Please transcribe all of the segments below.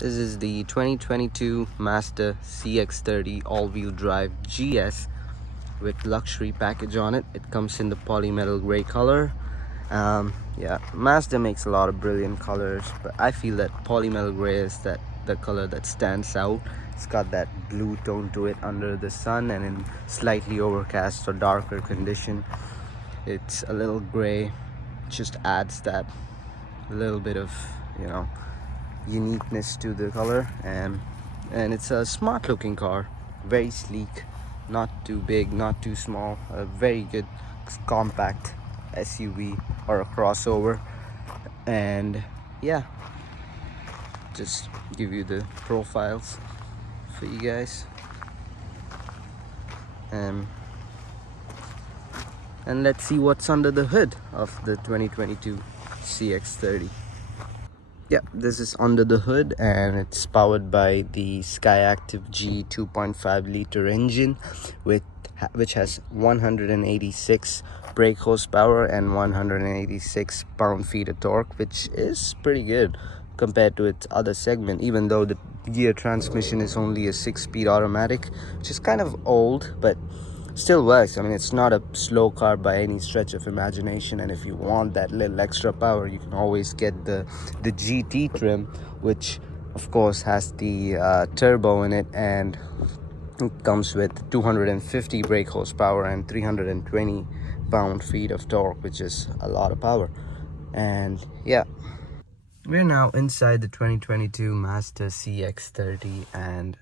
This is the 2022 Mazda CX-30 all-wheel drive GS with luxury package on it. It comes in the Polymetal Grey color. Yeah, Mazda makes a lot of brilliant colors, but I feel that Polymetal Grey is the color that stands out. It's got that blue tone to it under the sun, and in slightly overcast or darker condition, it's a little gray. Just adds that little bit of, you know, uniqueness to the color, and it's a smart looking car, very sleek, not too big, not too small, a very good compact SUV or a crossover. And yeah, just give you the profiles for you guys, um, and let's see what's under the hood of the 2022 CX-30. Yeah, this is under the hood, and it's powered by the Skyactiv G 2.5 liter engine which has 186 brake horsepower and 186 pound-feet of torque, which is pretty good compared to its other segment, even though the gear transmission is only a 6-speed automatic, which is kind of old, but still works. I mean, it's not a slow car by any stretch of imagination, and if you want that little extra power, you can always get the GT trim, which of course has the turbo in it, and it comes with 250 brake horsepower and 320 pound-feet of torque, which is a lot of power. And yeah, we're now inside the 2022 Mazda CX-30, and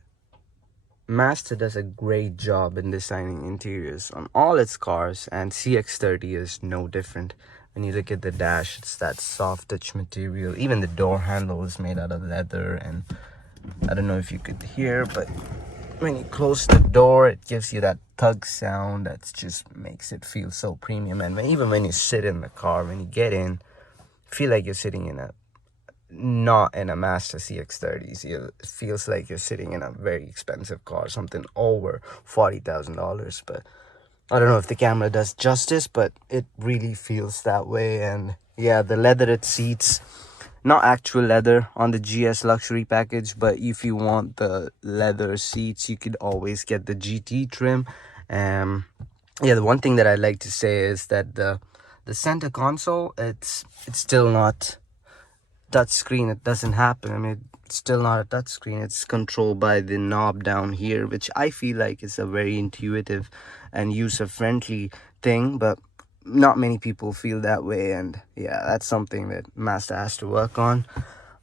Mazda does a great job in designing interiors on all its cars, and CX-30 is no different. When you look at the dash, it's that soft touch material. Even the door handle is made out of leather, and I don't know if you could hear, but when you close the door, it gives you that tug sound that just makes it feel so premium. And even when you sit in the car, when you get in, feel like you're sitting in not in a Mazda CX-30s. It feels like you're sitting in a very expensive car, something over $40,000. But I don't know if the camera does justice, but it really feels that way. And yeah, the leathered seats, not actual leather on the GS luxury package, but if you want the leather seats, you could always get the GT trim. Yeah, the one thing that I like to say is that the center console, it's still not touch screen. It doesn't happen. I mean, it's still not a touch screen. It's controlled by the knob down here, which I feel like is a very intuitive and user-friendly thing, but not many people feel that way. And yeah, that's something that Mazda has to work on.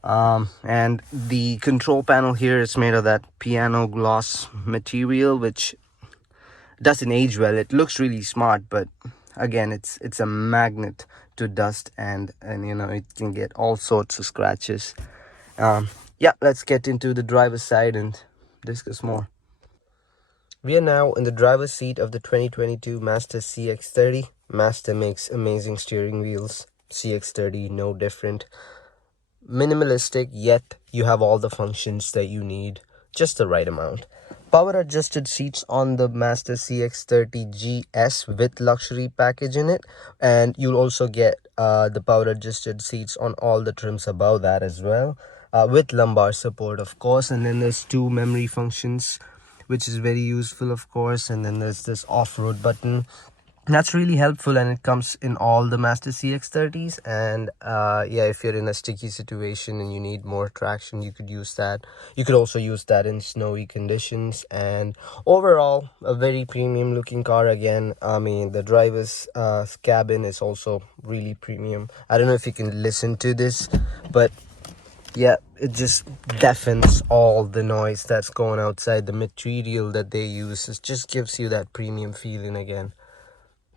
And the control panel here is made of that piano gloss material, which doesn't age well. It looks really smart, but again, it's a magnet to dust, and you know, it can get all sorts of scratches. Yeah, let's get into the driver's side and discuss more. We are now in the driver's seat of the 2022 Mazda CX-30. Mazda makes amazing steering wheels. CX-30 no different. Minimalistic, yet you have all the functions that you need, just the right amount. Power adjusted seats on the Mazda CX-30 GS with luxury package in it, and you'll also get the power adjusted seats on all the trims above that as well, with lumbar support, of course. And then there's 2 memory functions, which is very useful, of course. And then there's this off-road button. That's really helpful, and it comes in all the Mazda CX-30s. And yeah, if you're in a sticky situation and you need more traction, you could use that. You could also use that in snowy conditions. And overall, a very premium looking car. Again, I mean, the driver's cabin is also really premium. I don't know if you can listen to this, but yeah, it just deafens all the noise that's going outside. The material that they use, it just gives you that premium feeling again.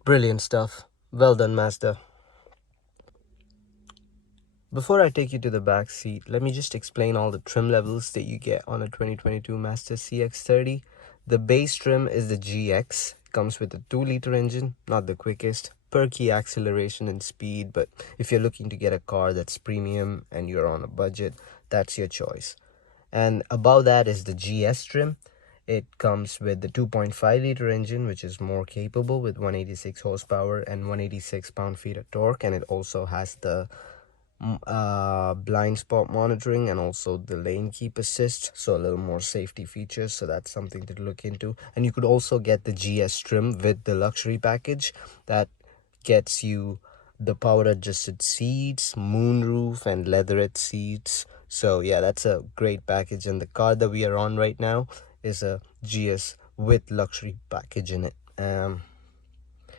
Brilliant stuff. Well done, Mazda. Before I take you to the back seat, let me just explain all the trim levels that you get on a 2022 Mazda CX-30. The base trim is the GX. It comes with a 2-liter engine, not the quickest. Perky acceleration and speed, but if you're looking to get a car that's premium and you're on a budget, that's your choice. And above that is the GS trim. It comes with the 2.5-liter engine, which is more capable with 186 horsepower and 186 pound-feet of torque. And it also has the blind spot monitoring, and also the lane keep assist, so a little more safety features, so that's something to look into. And you could also get the GS trim with the luxury package that gets you the power adjusted seats, moonroof, and leatherette seats. So yeah, that's a great package, and the car that we are on right now is a GS with luxury package in it.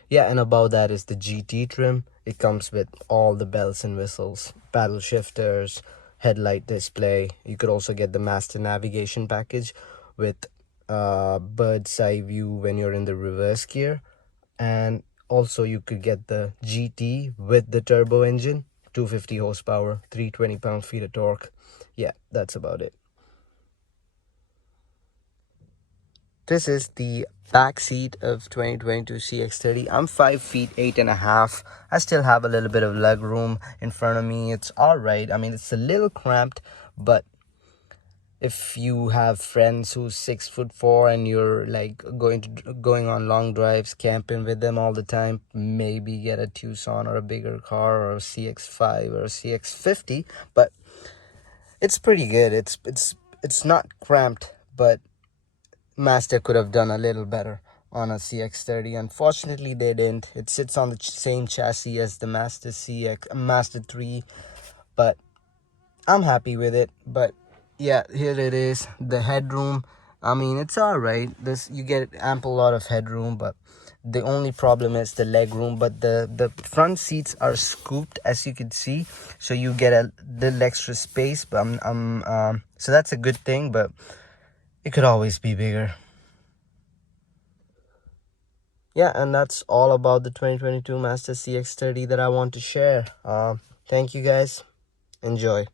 Yeah, and above that is the GT trim. It comes with all the bells and whistles, paddle shifters, headlight display. You could also get the master navigation package with bird's eye view when you're in the reverse gear. And also you could get the GT with the turbo engine, 250 horsepower, 320 pound-feet of torque. Yeah, that's about it. This is the back seat of 2022 CX-30. I'm 5 feet 8.5. I still have a little bit of leg room in front of me. It's all right. I mean, it's a little cramped, but if you have friends who's 6'4" and you're like going on long drives, camping with them all the time, maybe get a Tucson or a bigger car or a CX-5 or a CX-50. But it's pretty good. It's not cramped, but Mazda could have done a little better on a CX-30. Unfortunately, they didn't. It sits on the same chassis as the Mazda 3, but I'm happy with it. But yeah, here it is. The headroom, I mean, it's all right. You get ample lot of headroom, but the only problem is the leg room. But the front seats are scooped, as you can see, so you get a little extra space. But so that's a good thing. But it could always be bigger. Yeah, and that's all about the 2022 Mazda CX-30 that I want to share. Thank you guys. Enjoy.